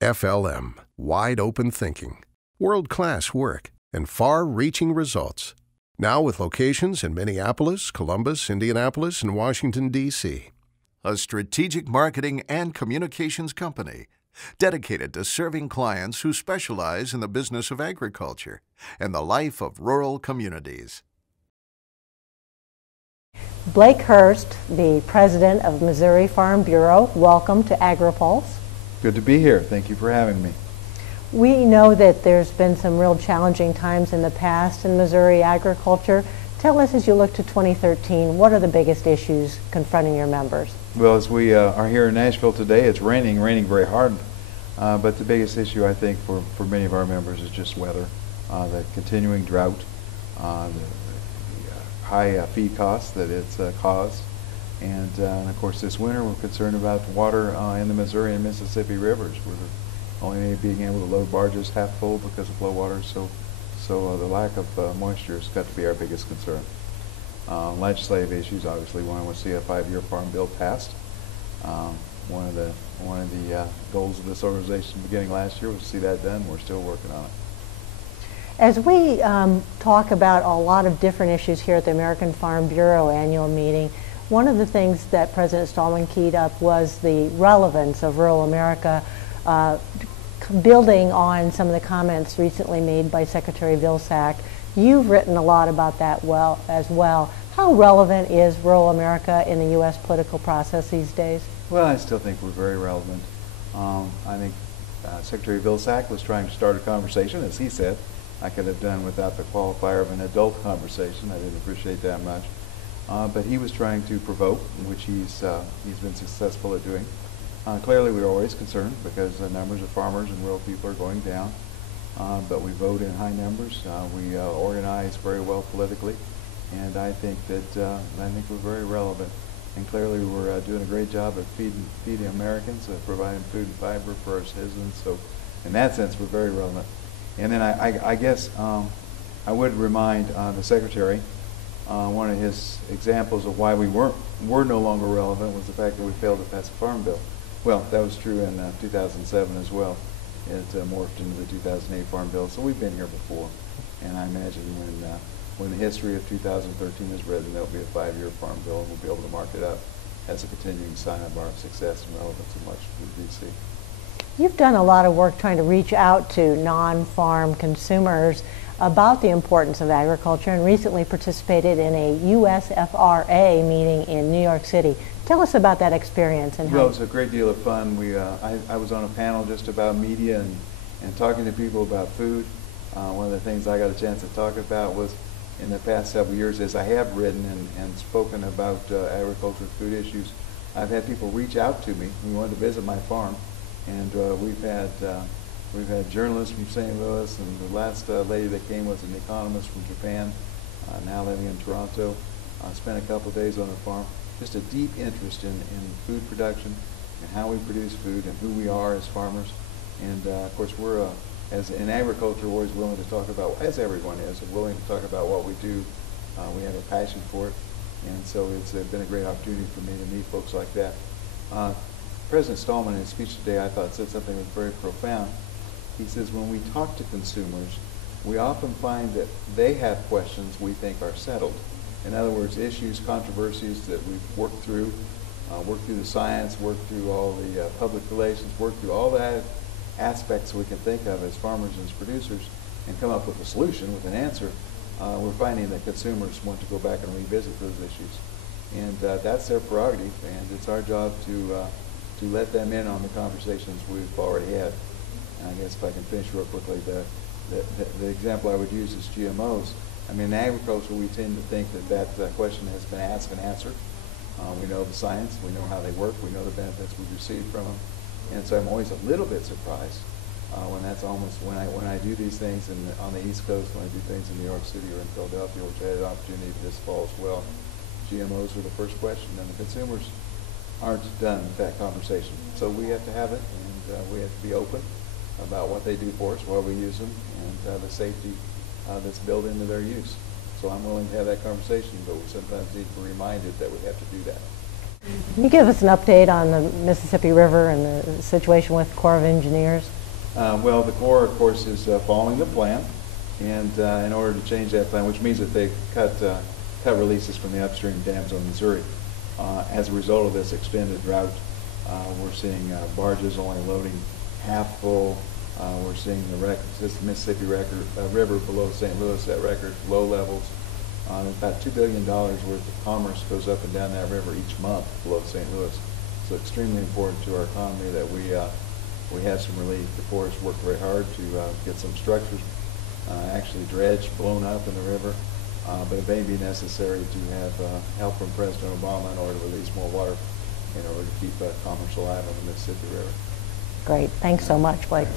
FLM, wide open thinking, world-class work, and far-reaching results. Now with locations in Minneapolis, Columbus, Indianapolis, and Washington, D.C. A strategic marketing and communications company dedicated to serving clients who specialize in the business of agriculture and the life of rural communities. Blake Hurst, the president of Missouri Farm Bureau, welcome to Agri-Pulse. Good to be here. Thank you for having me. We know that there's been some real challenging times in the past in Missouri agriculture. Tell us, as you look to 2013, what are the biggest issues confronting your members? Well, as we are here in Nashville today, it's raining very hard. But the biggest issue, I think, for many of our members is just weather, the continuing drought, the high feed costs that it's caused. And of course, this winter we're concerned about the water in the Missouri and Mississippi rivers. We're only being able to load barges half full because of low water, so the lack of moisture has got to be our biggest concern. Legislative issues, obviously, we want to see a 5-year farm bill passed. One of the goals of this organization beginning last year was to see that done. We're still working on it. As we talk about a lot of different issues here at the American Farm Bureau annual meeting, one of the things that President Stallman keyed up was the relevance of rural America, building on some of the comments recently made by Secretary Vilsack. You've written a lot about that as well. How relevant is rural America in the U.S. political process these days? Well, I still think we're very relevant. I think Secretary Vilsack was trying to start a conversation, as he said. I could have done without the qualifier of an adult conversation. I didn't appreciate that much. But he was trying to provoke, which he's been successful at doing. Clearly, we're always concerned because the numbers of farmers and rural people are going down. But we vote in high numbers. We organize very well politically, and I think that we're very relevant. And clearly, we're doing a great job of feeding Americans, providing food and fiber for our citizens. So, in that sense, we're very relevant. And then I guess I would remind the Secretary. One of his examples of why we were no longer relevant was the fact that we failed to pass a farm bill. Well, that was true in 2007 as well. It morphed into the 2008 farm bill, so we've been here before. And I imagine when the history of 2013 is written, there'll be a 5-year farm bill, and we'll be able to mark it up as a continuing sign of our success and relevance in Washington, D.C. You've done a lot of work trying to reach out to non-farm consumers about the importance of agriculture, and recently participated in a USFRA meeting in New York City. Tell us about that experience. And well, it was a great deal of fun. I was on a panel just about media and talking to people about food. One of the things I got a chance to talk about was in the past several years, as I have written and spoken about agriculture and food issues, I've had people reach out to me who wanted to visit my farm, and we've had journalists from St. Louis, and the last lady that came was an economist from Japan, now living in Toronto. Spent a couple of days on the farm. Just a deep interest in food production and how we produce food and who we are as farmers. And of course, we're as in agriculture, we're always willing to talk about, as everyone is, willing to talk about what we do. We have a passion for it, and so it's been a great opportunity for me to meet folks like that. President Stallman, in his speech today, I thought said something that was very profound. He says, when we talk to consumers, we often find that they have questions we think are settled. In other words, issues, controversies that we've worked through the science, worked through all the public relations, worked through all the aspects we can think of as farmers and as producers, and come up with a solution, with an answer. We're finding that consumers want to go back and revisit those issues. And that's their prerogative, and it's our job to let them in on the conversations we've already had. And I guess if I can finish real quickly, the example I would use is GMOs. I mean, in agriculture, we tend to think that question has been asked and answered. We know the science, we know how they work, we know the benefits we've received from them. And so I'm always a little bit surprised when that's almost, when I do these things on the East Coast, when I do things in New York City or in Philadelphia, which I had an opportunity this fall as well, GMOs were the first question, and the consumers aren't done with that conversation. So we have to have it, and we have to be open about what they do for us, why we use them, and the safety that's built into their use. So I'm willing to have that conversation, but we sometimes need to be reminded that we have to do that. Can you give us an update on the Mississippi River and the situation with Corps of Engineers? Well, the Corps, of course, is following the plan, and in order to change that plan, which means that they cut releases from the upstream dams on Missouri. As a result of this extended route, we're seeing barges only loading half full. We're seeing the Mississippi River below St. Louis at record low levels. About $2 billion worth of commerce goes up and down that river each month below St. Louis. So extremely important to our economy that we have some relief. The Corps has worked very hard to get some structures actually dredged, blown up in the river, but it may be necessary to have help from President Obama in order to release more water in order to keep commerce alive on the Mississippi River. Great. Thanks so much, Blake.